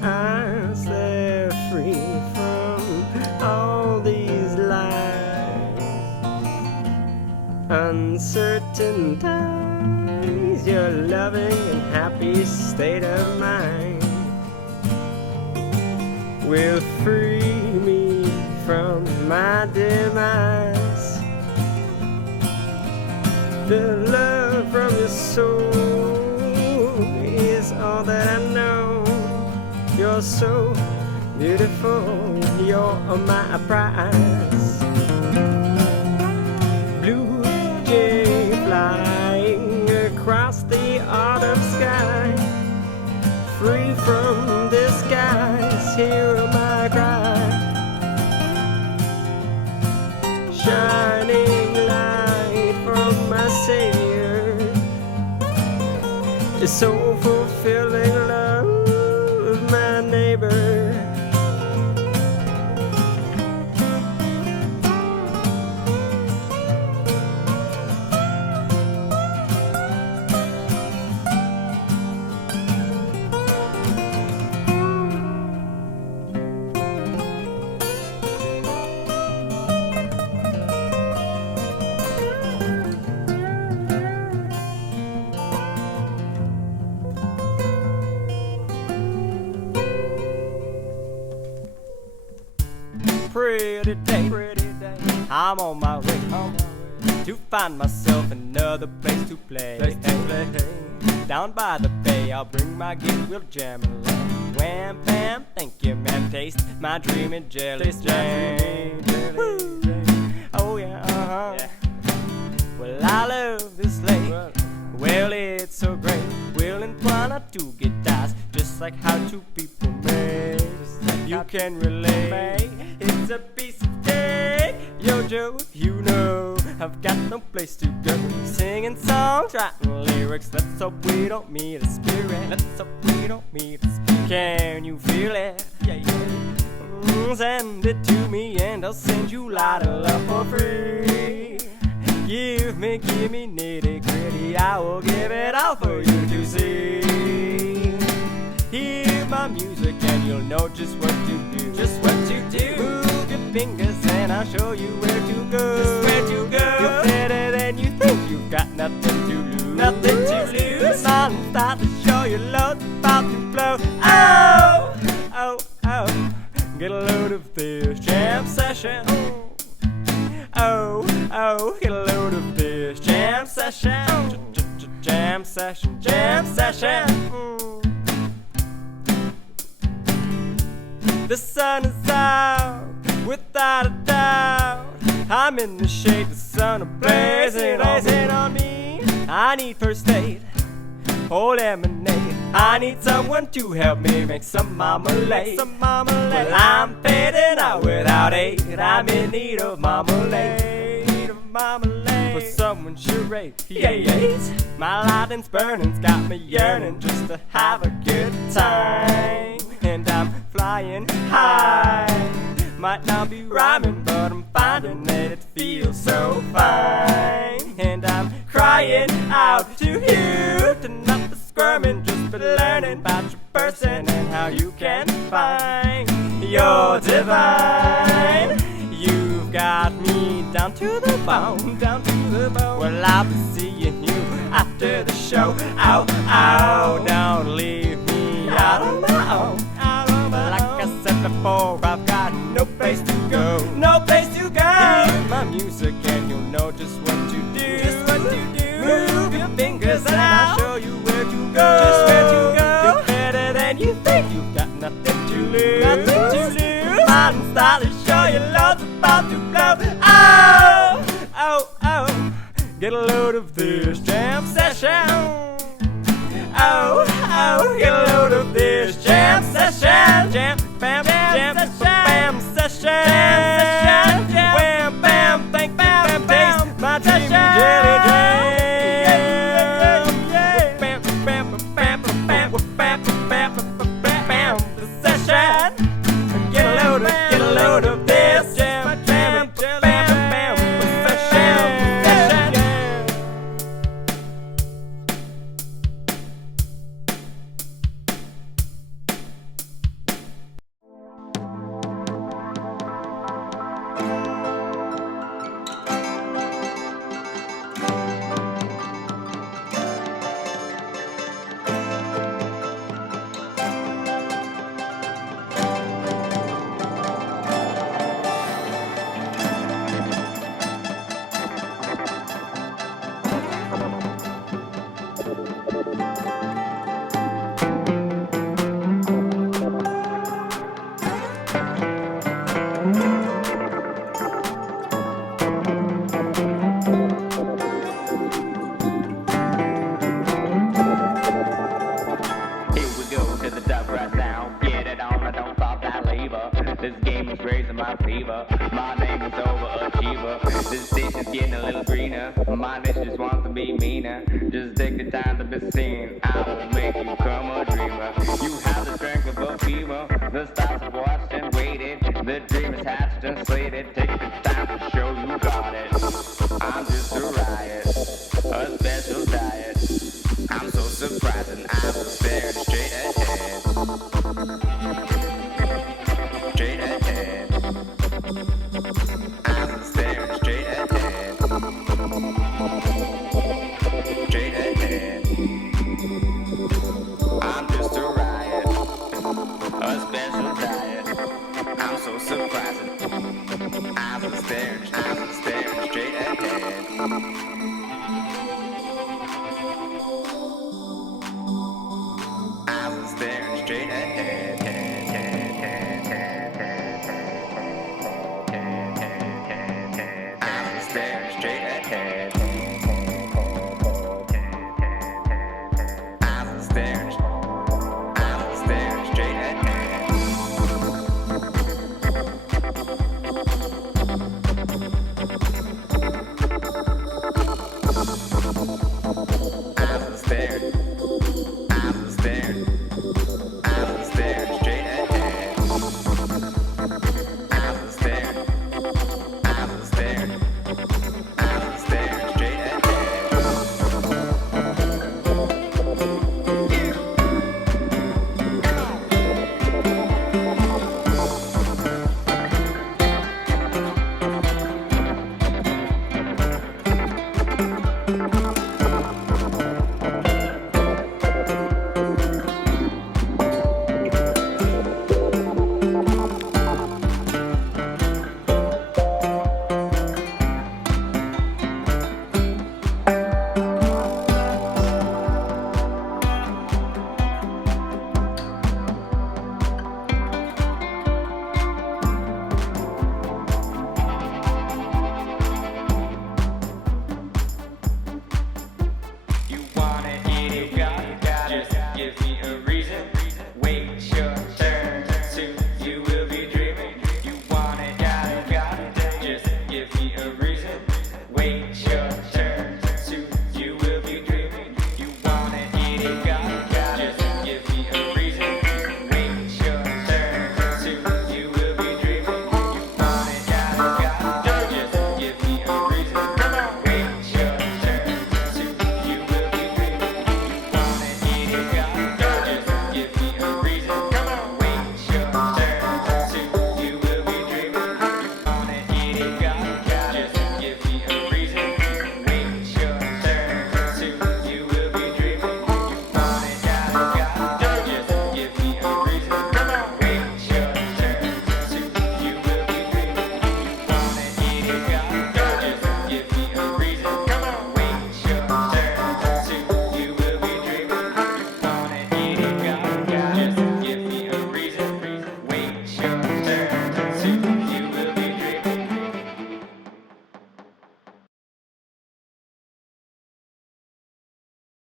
myself free from all these lies. Uncertain times, your loving and happy state of mind will free me from my demise. The love from your soul is all that I know. You're so beautiful, you're my prize. Blue jay flying across the autumn sky, free from disguise, hear my cry. Shining light from my Savior, is so fulfilling love, my neighbor. Pretty day, I'm on my way to find myself another place to play. Down by the bay, I'll bring my gift, we'll jam along. Wham bam, thank you man, taste my dreaming jelly jam. Oh yeah, Well, I love this lake. Well, it's so great. We'll entwine our two guitars, just like how two people make. You can relate. It's a piece of cake. Yo, Joe, you know I've got no place to go. Singing songs, writing lyrics. Let's hope we don't meet a spirit. Let's hope we don't meet a spirit. Can you feel it? Yeah. Send it to me and I'll send you a lot of love for free. Give me nitty gritty. I will give it all for you to see. Hear my music and you'll know just what to do. Just what to do. Move your fingers and I'll show you where to go. Just where to go. You're better than you think. You've got nothing to lose. Nothing to lose. Come on, start to show your load's about to blow. Oh, oh, oh. Get a load of this jam session. Oh, oh, get a load of this jam session. Jam session, jam session. The sun is out, without a doubt. I'm in the shade, the sun is blazing on me. I need first aid, oh lemonade. I need someone to help me make some marmalade. Well, I'm fading out without aid. I'm in need of marmalade. For someone charade. My lightning's burning's got me yearning just to have a good time. And I'm flying high. Might not be rhyming, but I'm finding that it feels so fine. And I'm crying out to you to not be squirming, just be learning about your person and how you can find you're divine. You've got me down to the bone, down to the bone. Well, I'll be seeing you after the show. Ow, ow, don't leave me out on my own. Like I said before, I've got no place to go. No place to go. Hear my music and you'll know just what to do. Just what to do. Move your fingers and I'll show you where to go. Just where to go. You're better than you think. You've got nothing to lose. Nothing to lose. I'm style to show you love's about to blow. Oh, oh, oh. Get a load of this jam session. Oh, oh, get a load of this jam session. Jam, bam, jam, bam session. Wham, bam, bang, bam, taste my dreamy jelly jam. Bam, bam, bam, bam, bam, bam, bam, the session. Get a load of this jam, bam, bam, bam, session. This game is raising my fever. My name is overachiever. This station's getting a little greener. My nation just wants to be meaner. Just take the time to be seen. I will make you come a dreamer. You have the strength of a fever. The stars have watched and waited. The dream is hatched and slated. Take the time to show you got it. I'm just a riot, a special diet. I'm so surprising, I was staring straight ahead. Straight ahead. I was staring straight ahead. Straight ahead. I'm just a riot, a special diet. I'm so surprising. I was staring straight ahead. I was staring straight ahead. I was staring straight ahead. I was staring straight ahead. I was staring.